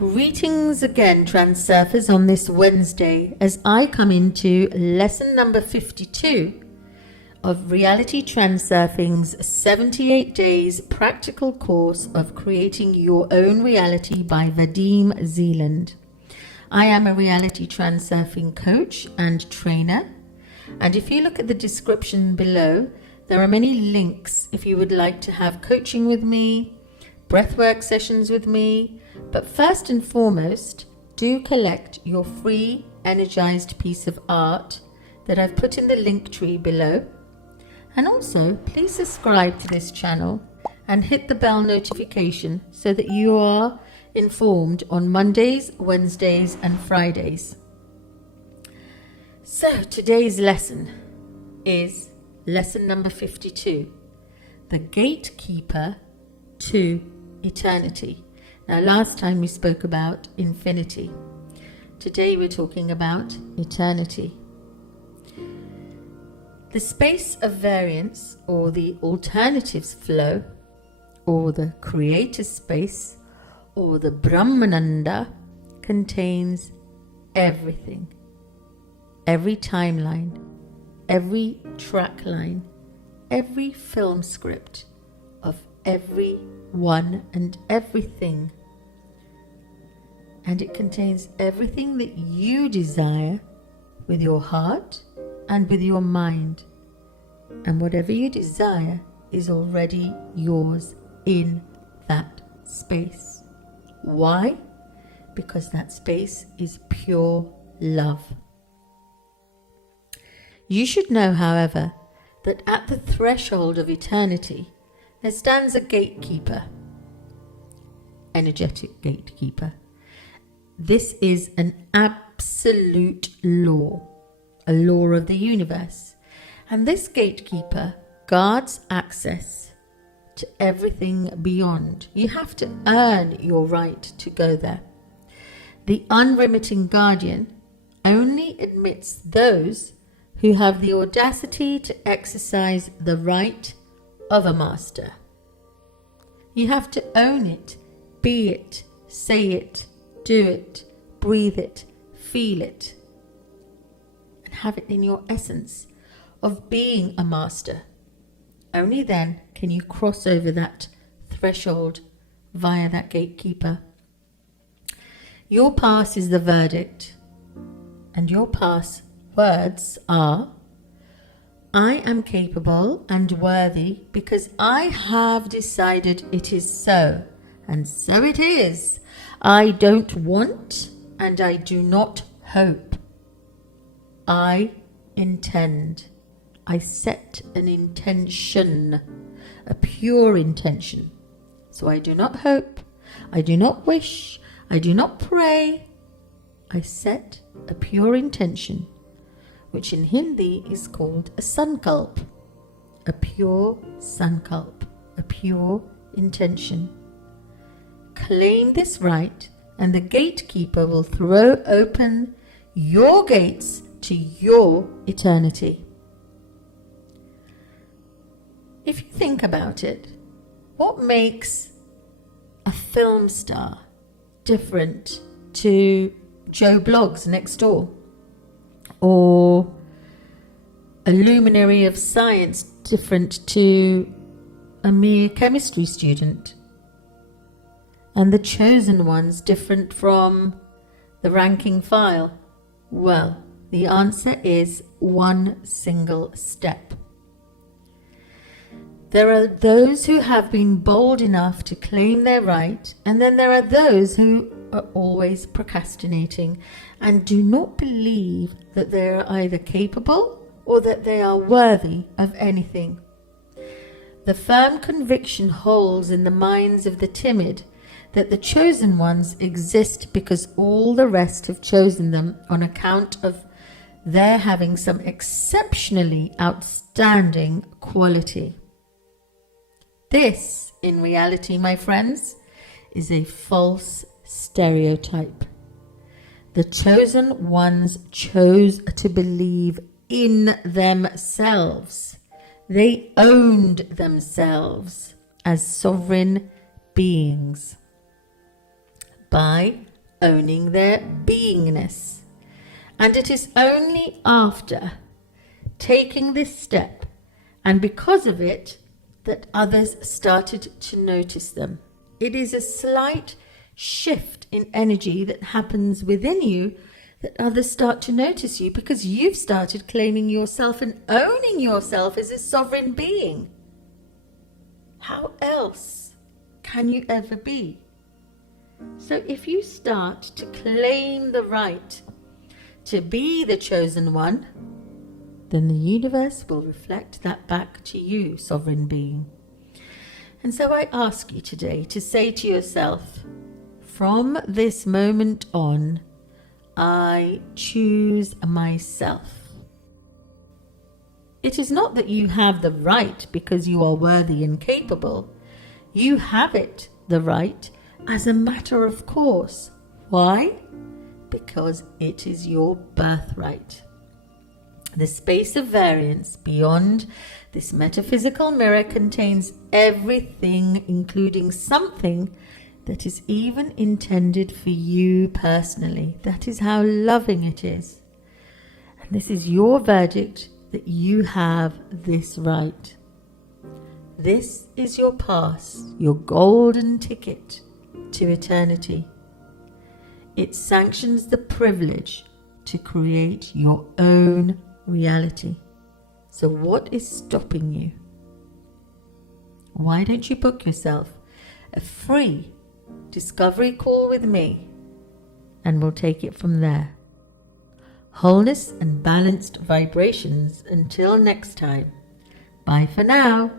Greetings again, Transurfers, on this Wednesday as I come into lesson number 52 of Reality Transurfing's 78 Days Practical Course of Creating Your Own Reality by Vadim Zealand. I am a Reality Transurfing coach and trainer, and if you look at the description below, there are many links if you would like to have coaching with me, breathwork sessions with me, but first and foremost, do collect your free energized piece of art that I've put in the link tree below. And also, please subscribe to this channel and hit the bell notification so that you are informed on Mondays, Wednesdays, and Fridays. So today's lesson is lesson number 52, the Gatekeeper to Eternity. Now, last time we spoke about infinity. Today we're talking about eternity. The space of variance, or the alternatives flow, or the creator space, or the Brahmananda, contains everything. Every timeline, every track line, every film script of everyone and everything. And it contains everything that you desire with your heart and with your mind. And whatever you desire is already yours in that space. Why? Because that space is pure love. You should know, however, that at the threshold of eternity, there stands a gatekeeper, energetic gatekeeper. This is an absolute law, a law of the universe. And this gatekeeper guards access to everything beyond. You have to earn your right to go there. The unremitting guardian only admits those who have the audacity to exercise the right of a master. You have to own it, be it, say it, do it, breathe it, feel it, and have it in your essence of being a master. Only then can you cross over that threshold via that gatekeeper. Your pass is the verdict, and your pass words are: I am capable and worthy because I have decided it is so, and so it is. I don't want and I do not hope. I intend. I set an intention, a pure intention. So I do not hope, I do not wish, I do not pray. I set a pure intention, which in Hindi is called a sankalp, a pure sankalp, a pure intention. Claim this right, and the gatekeeper will throw open your gates to your eternity. If you think about it, what makes a film star different to Joe Bloggs next door? Or a luminary of science different to a mere chemistry student? And the chosen ones different from the ranking file? Well, the answer is one single step. There are those who have been bold enough to claim their right, and then there are those who are always procrastinating and do not believe that they are either capable or that they are worthy of anything. The firm conviction holds in the minds of the timid that the chosen ones exist because all the rest have chosen them on account of their having some exceptionally outstanding quality. This, in reality, my friends, is a false stereotype. The chosen ones chose to believe in themselves. They owned themselves as sovereign beings by owning their beingness. And it is only after taking this step, and because of it, that others started to notice them. It is a slight shift in energy that happens within you that others start to notice you, because you've started claiming yourself and owning yourself as a sovereign being. How else can you ever be? So if you start to claim the right to be the chosen one, then the universe will reflect that back to you, sovereign being. And so I ask you today to say to yourself, from this moment on, I choose myself. It is not that you have the right because you are worthy and capable. You have it, the right, as a matter of course. Why? Because it is your birthright. The space of variance beyond this metaphysical mirror contains everything, including something that is even intended for you personally. That is how loving it is. And this is your verdict, that you have this right. This is your pass, your golden ticket to eternity. It sanctions the privilege to create your own reality. So what is stopping you? Why don't you book yourself a free discovery call with me, and we'll take it from there. Wholeness and balanced vibrations until next time. Bye for now.